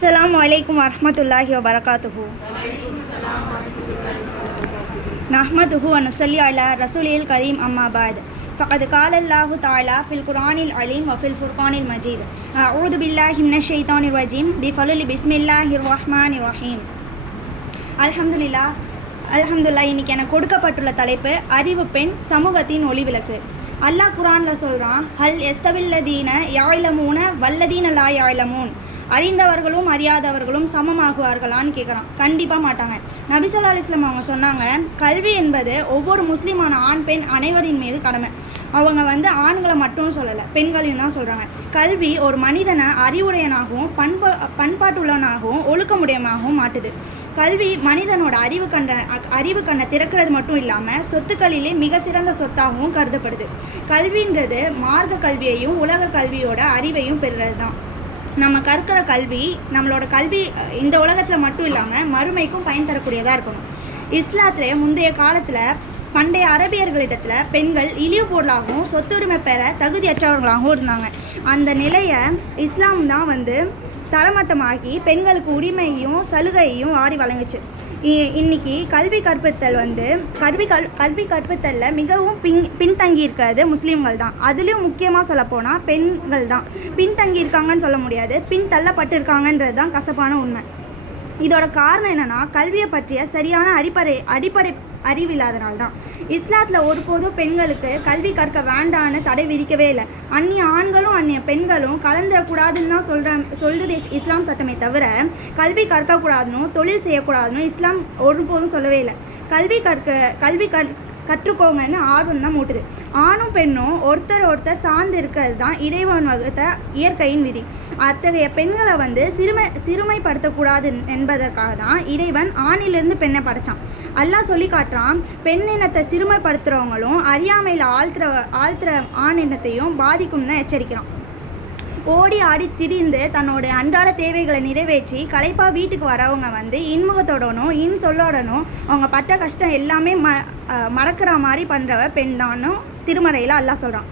अस्सलामु अलैकुम वरहमतुल्लाहि वबरकातुहू। नहमदुहु व नुसल्ली अला रसूलिल करीम अम्मा बाद। फ़क़द क़ाल अल्लाहु तआला फ़िल क़ुरआनिल अलीम व फ़िल फ़ुरक़ानिल मजीद। अऊज़ु बिल्लाहि मिनश शैतानिर रजीम बिफ़ज़्लि बिस्मिल्लाहिर रहमानिर रहीम। அல்ஹம்துலில்லாஹ். இன்னைக்கு எனக்கு கொடுக்கப்பட்டுள்ள தலைப்பு அறிவு பெண் சமூகத்தின் ஒளிவிளக்கு. அல்லாஹ் குர்ஆனில் சொல்கிறான், ஹல் எஸ்தவில்லதீன யாயிலமூன வல்லதீன லா யாயிலமூன். அறிந்தவர்களும் அறியாதவர்களும் சமமாகுவார்களான்னு கேட்குறான். கண்டிப்பாக மாட்டாங்க. நபி ஸல்லல்லாஹு அலைஹி வஸல்லம் அவங்க சொன்னாங்க, கல்வி என்பது ஒவ்வொரு முஸ்லீமான ஆண் பெண் அனைவரின் மீது கடமை. அவங்க ஆண்களை மட்டும் சொல்லலை, பெண்களையும் தான் சொல்கிறாங்க. கல்வி ஒரு மனிதனை அறிவுடையனாகவும் பண்பாட்டுள்ளவனாகவும் ஒழுக்கமுடையமாகவும் மாட்டுது. கல்வி மனிதனோட அறிவு கண்ணை திறக்கிறது மட்டும் இல்லாமல் சொத்துக்களிலே மிக சிறந்த சொத்தாகவும் கருதப்படுது. கல்வின்றது மார்க்க கல்வியையும் உலக கல்வியோட அறிவையும் பெறுறது தான். நம்ம கற்கிற கல்வி நம்மளோட கல்வி இந்த உலகத்தில் மட்டும் இல்லாமல் மறுமைக்கும் பயன் தரக்கூடியதாக இருக்கணும். இஸ்லாத்தில் முந்தைய காலத்தில் பண்டைய அரபியர்களிடத்தில் பெண்கள் இழிவு பொருளாகவும் சொத்துரிமை பெற தகுதியற்றவர்களாகவும் இருந்தாங்க. அந்த நிலையை இஸ்லாம் தான் தரமட்டமாகி பெண்களுக்கு உரிமையும் சலுகையையும் வாரி வழங்குச்சு. இன்னைக்கு கல்வி கற்பித்தலில் மிகவும் பின்தங்கி இருக்கிறது முஸ்லீம்கள் தான். அதுலேயும் முக்கியமாக சொல்லப்போனால் பெண்கள் தான் பின்தங்கி இருக்காங்கன்னு சொல்ல முடியாது, பின்தள்ளப்பட்டிருக்காங்கன்றது தான் கசப்பான உண்மை. இதோட காரணம் என்னென்னா, கல்வியை பற்றிய சரியான அடிப்படை அறிவில்லாதனால்தான். இஸ்லாத்தில் ஒருபோதும் பெண்களுக்கு கல்வி கற்க வேண்டான்னு தடை விதிக்கவே இல்லை. அந்நிய ஆண்களும் அந்நிய பெண்களும் கலந்துடக்கூடாதுன்னு தான் சொல்லுது இஸ்லாம் சட்டமே தவிர, கல்வி கற்கக்கூடாதுன்னு தொழில் செய்யக்கூடாதுன்னு இஸ்லாம் ஒருபோதும் சொல்லவே இல்லை. கல்வி கற்றுக்கோங்கன்னு ஆர்வம் தான் மூட்டுது. ஆணும் பெண்ணும் ஒருத்தர் சார்ந்து இருக்கிறது தான் இறைவன் வகுத்த இயற்கையின் விதி. அத்தகைய பெண்களை சிறுமைப்படுத்தக்கூடாது என்பதற்காக தான் இறைவன் ஆணிலிருந்து பெண்ணை படைச்சான். அல்லாஹ் சொல்லி காட்டுறான், பெண் இனத்தை சிறுமைப்படுத்துகிறவங்களும் அறியாமையில் ஆழ்த்துற ஆண் இனத்தையும் பாதிக்கும் தான் எச்சரிக்கிறான். ஓடி ஆடி திரிந்து தன்னோட அன்றாட தேவைகளை நிறைவேற்றி களைப்பாக வீட்டுக்கு வரவங்க இன்முகத்தோடனும் சொல்லோடனும் அவங்க பட்ட கஷ்டம் எல்லாமே மறக்கிற மாதிரி பண்ணுறவ பெண் தானும் திருமறையில் அல்லாஹ் சொல்கிறான்.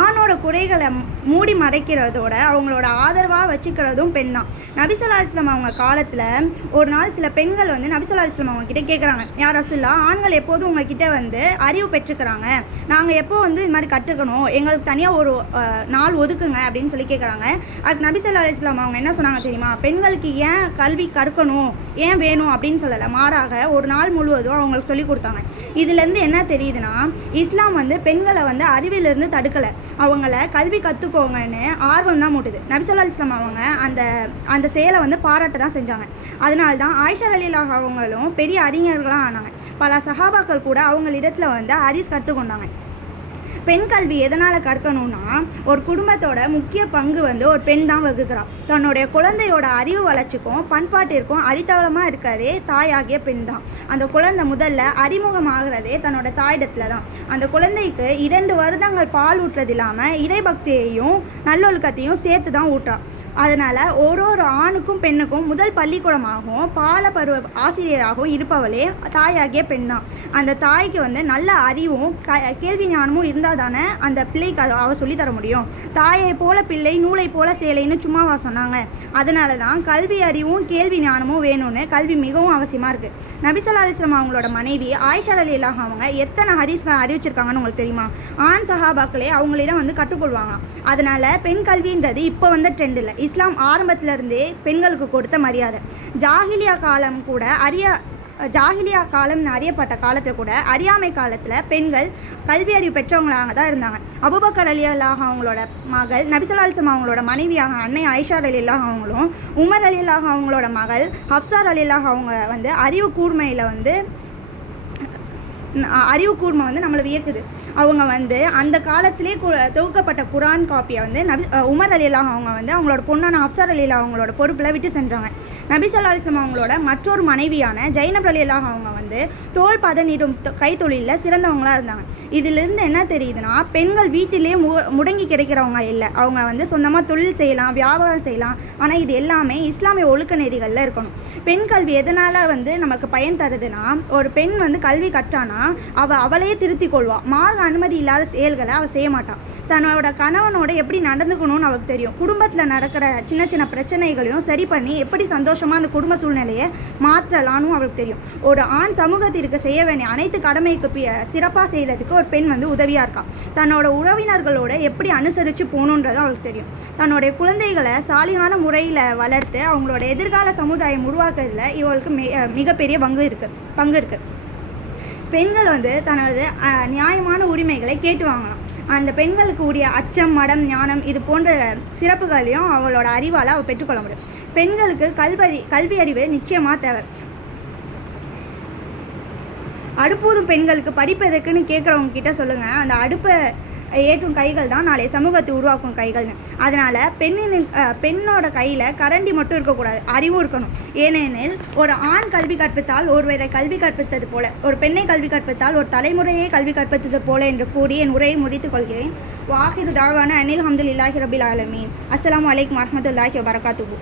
ஆணோட குறைகளை மூடி மறைக்கிறதோட அவங்களோட ஆதரவாக வச்சுக்கிறதும் பெண் தான். நபி ஸல்லல்லாஹு அலைஹி வஸல்லம் அவங்க காலத்தில் ஒரு நாள் சில பெண்கள் நபி ஸல்லல்லாஹு அலைஹி வஸல்லம் அவங்க கிட்டே கேட்குறாங்க, யார் ரசூலுல்லாஹ், ஆண்கள் எப்போதும் உங்ககிட்ட அறிவு பெற்றுக்கிறாங்க, நாங்கள் எப்போ இது மாதிரி கற்றுக்கணும், எங்களுக்கு தனியாக ஒரு நாள் ஒதுக்குங்க அப்படின்னு சொல்லி கேட்குறாங்க. அதுக்கு நபி ஸல்லல்லாஹு அலைஹி வஸல்லம் அவங்க என்ன சொன்னாங்க தெரியுமா? பெண்களுக்கு ஏன் கல்வி கற்கணும், ஏன் வேணும் அப்படின்னு சொல்லலை, மாறாக ஒரு நாள் முழுவதும் அவங்களுக்கு சொல்லி கொடுத்தாங்க. இதுலேருந்து என்ன தெரியுதுன்னா, இஸ்லாம் பெண்களை அறிவிலிருந்து தடுக்கலை, அவங்கள கல்வி கற்றுக்கோங்கன்னு ஆர்வம் தான் மூட்டுது. நபி ஸல்லல்லாஹு அலைஹி வஸல்லம் அவங்க அந்த செயலை பாராட்ட தான் செஞ்சாங்க. அதனால தான் ஆயிஷா ரலியல்லாஹு அவங்களும் பெரிய அறிஞர்களாக ஆனாங்க. பல சஹாபாக்கள் கூட அவங்களிடத்தில் ஹதீஸ் கற்றுக்கொண்டாங்க. பெண் கல்வி எதனால் கற்கணும்னா, ஒரு குடும்பத்தோட முக்கிய பங்கு ஒரு பெண் தான் வகுக்கிறான். தன்னுடைய குழந்தையோட அறிவு வளர்ச்சிக்கும் பண்பாட்டிற்கும் அடித்தளமாக இருக்கிறதே தாயாகிய பெண் தான். அந்த குழந்தை முதல்ல அறிமுகமாகிறதே தன்னோட தாயிடத்தில் தான். அந்த குழந்தைக்கு 2 வருடங்கள் பால் ஊட்டுறது இல்லாமல் இறைபக்தியையும் நல்லொழுக்கத்தையும் சேர்த்து தான் ஊட்டுறான். அதனால் ஒரு ஆணுக்கும் பெண்ணுக்கும் முதல் பள்ளிக்கூடமாகவும் பாலப்பருவ ஆசிரியராகவும் இருப்பவளே தாயாகிய பெண் தான். அந்த தாய்க்கு நல்ல அறிவும் கேள்வி ஞானமும் இருந்தால் தானே அந்த பிள்ளைக்கு அவ சொல்லித்தர முடியும். தாயை போல பிள்ளை நூலை போல சேலைன்னு சும்மாவா சொன்னாங்க? அதனால தான் கல்வி அறிவும் கேள்வி ஞானமும் வேணும்னு கல்வி மிகவும் அவசியமாக இருக்குது. நபி ஸல்லல்லாஹு அலைஹி வஸல்லம் அவங்களோட மனைவி ஆயிஷா ரலியல்லாஹு அவங்க எத்தனை ஹதீஸ்கள் அறிவிச்சிருக்காங்கன்னு உங்களுக்கு தெரியுமா? ஆண் சஹாபாக்களே அவங்களிடம் கற்றுக்கொள்வாங்க. அதனால் பெண் கல்வின்றது இப்போ ட்ரெண்ட் இல்லை. இஸ்லாம் ஆரம்பத்திலிருந்தே பெண்களுக்கு கொடுத்த மரியாதை. ஜாஹிலியா காலம்னு அறியப்பட்ட காலத்தில் கூட அறியாமை காலத்தில் பெண்கள் கல்வி அறிவு பெற்றவங்களாக தான் இருந்தாங்க. அபூபக்கர் ரலியல்லாஹு அவங்களோட மகள் நபி ஸல்லல்லாஹு அலைஹி வஸல்லம் அவங்களோட மனைவியாக அன்னை ஆயிஷா ரலியல்லாஹு அவங்களும் உமர் ரலியல்லாஹு அவங்களோட மகள் ஹப்ஸா ரலியல்லாஹு அவங்க அறிவு கூர்மை நம்மளை வியக்குது. அவங்க அந்த காலத்திலே தொகுக்கப்பட்ட குரான் காப்பியை உமர் ரலியல்லாஹு அவங்க அவங்களோட பொண்ணான ஹப்ஸா ரலியல்லாஹு அவங்களோட பொறுப்பில் விட்டு சென்றாங்க. நபி ஸல்லல்லாஹு அலைஹி வஸல்லம் அவங்களோட மற்றொரு மனைவியான ஜைனப் ரலியல்லாஹு அவங்க தோல் பதனிடும் கைத்தொழிலில் சிறந்தவங்களாக இருந்தாங்க. இதிலிருந்து என்ன தெரியுதுன்னா, பெண்கள் வீட்டிலே முடங்கி கிடைக்கிறவங்க இல்லை. அவங்க சொந்தமாக தொழில் செய்யலாம், வியாபாரம் செய்யலாம். ஆனால் இது எல்லாமே இஸ்லாமிய ஒழுக்க நெறிகளில் இருக்கணும். பெண் கல்வி எதனால் நமக்கு பயன் தருதுன்னா, ஒரு பெண் கல்வி கற்றானா அவளையே திருத்திக் கொள்வாள். மார்க்க அனுமதி இல்லாத செயல்களை அவள் செய்ய மாட்டாள். தன்னோட கணவனோட எப்படி நடந்துக்கணும்னு அவளுக்கு தெரியும். குடும்பத்தில் நடக்கிற சின்ன சின்ன பிரச்சனைகளையும் சரி பண்ணி எப்படி சந்தோஷமாக அந்த குடும்ப சூழ்நிலையை மாற்றலான்னு அவளுக்கு தெரியும். ஒரு ஆண் சமூகத்திற்கு செய்ய வேண்டிய அனைத்து கடமைக்கு சிறப்பாக செய்கிறதுக்கு ஒரு பெண் உதவியாக இருக்கா. தன்னோட உறவினர்களோட எப்படி அனுசரித்து போகணுன்றது அவளுக்கு தெரியும். தன்னுடைய குழந்தைகளை சாலிகான முறையில் வளர்த்து அவங்களோட எதிர்கால சமுதாயம் உருவாக்குறதுல இவளுக்கு மிகப்பெரிய பங்கு இருக்குது. பெண்கள் தனது நியாயமான உரிமைகளை கேட்டு வாங்கலாம். அந்த பெண்களுக்கு உரிய அச்சம், மடம், ஞானம் இது போன்ற சிறப்புகளையும் அவளோட அறிவால் அவள் பெற்றுக்கொள்ள முடியும். பெண்களுக்கு கல்வி அறிவு நிச்சயமாக தேவை. அடுப்பூதும் பெண்களுக்கு படிப்பதற்குன்னு கேட்குறவங்க கிட்ட சொல்லுங்கள், அந்த அடுப்பை ஏற்றும் கைகள் தான் நாளைய சமூகத்தை உருவாக்கும் கைகள்னு. அதனால் பெண்ணோட கையில் கரண்டி மட்டும் இருக்கக்கூடாது, அறிவும் இருக்கணும். ஏனெனில் ஒரு ஆண் கல்வி கற்பித்தால் ஒருவரை கல்வி கற்பித்தது போல, ஒரு பெண்ணை கல்வி கற்பித்தால் ஒரு தலைமுறையை கல்வி கற்பித்தது போல என்று கூறி என் உரையை முடித்துக் கொள்கிறேன். வாஹிரு தாவான அனில் அல்ஹம்துலில்லாஹி ரபில் ஆலமீன். அஸ்ஸலாமு அலைக்கும் வரஹ்மத்துல்லாஹி வபரகாத்துஹு.